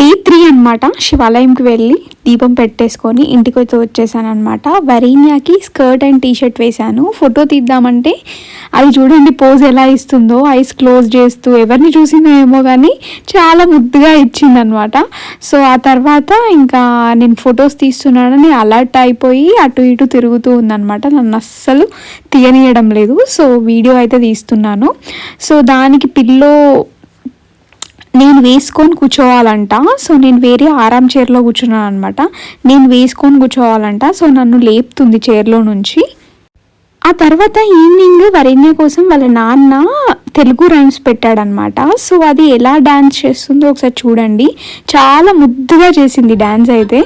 Day 3 అనమాట. శివాలయంకి వెళ్ళి దీపం పెట్టేసుకొని ఇంటికి వచ్చేసాను అనమాట. వరీన్యాకి స్కర్ట్ అండ్ టీషర్ట్ వేశాను. ఫోటో తీద్దామంటే అది చూడండి పోజ్ ఎలా ఇస్తుందో, ఐస్ క్లోజ్ చేస్తూ. ఎవరిని చూసిందో ఏమో కానీ చాలా ముద్దుగా ఇచ్చిందనమాట. సో ఆ తర్వాత ఇంకా నేను ఫొటోస్ తీస్తున్నానని అలర్ట్ అయిపోయి అటు ఇటు తిరుగుతూ ఉందనమాట. నన్ను అస్సలు తీయనీయడం లేదు. సో వీడియో అయితే తీస్తున్నాను. సో దానికి పిల్లో నేను వేసుకొని కూర్చోవాలంట. సో నేను వేరే ఆరాం చైర్లో కూర్చున్నాను అనమాట. నేను వేసుకొని కూర్చోవాలంట. సో నన్ను లేపుతుంది చైర్లో నుంచి. ఆ తర్వాత ఈవినింగ్ వరేణ్య కోసం వాళ్ళ నాన్న తెలుగు రైమ్స్ పెట్టాడనమాట. సో అది ఎలా డ్యాన్స్ చేస్తుందో ఒకసారి చూడండి. చాలా ముద్దుగా చేసింది డ్యాన్స్ అయితే.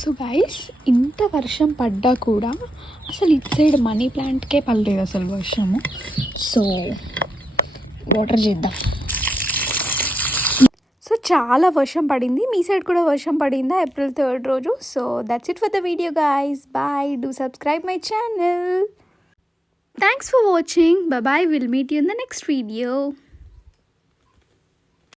సో గైస్, ఇంత వర్షం పడ్డా కూడా అసలు ఇటు సైడ్ మనీ ప్లాంట్కే పడలేదు అసలు వర్షము. సో వాటర్ చేద్దాం. సో చాలా వర్షం పడింది. మీ సైడ్ కూడా వర్షం పడిందా April 3rd రోజు? So that's it for the video guys. Bye. Do subscribe my channel. Thanks for watching. Bye bye. We'll meet you in the next video.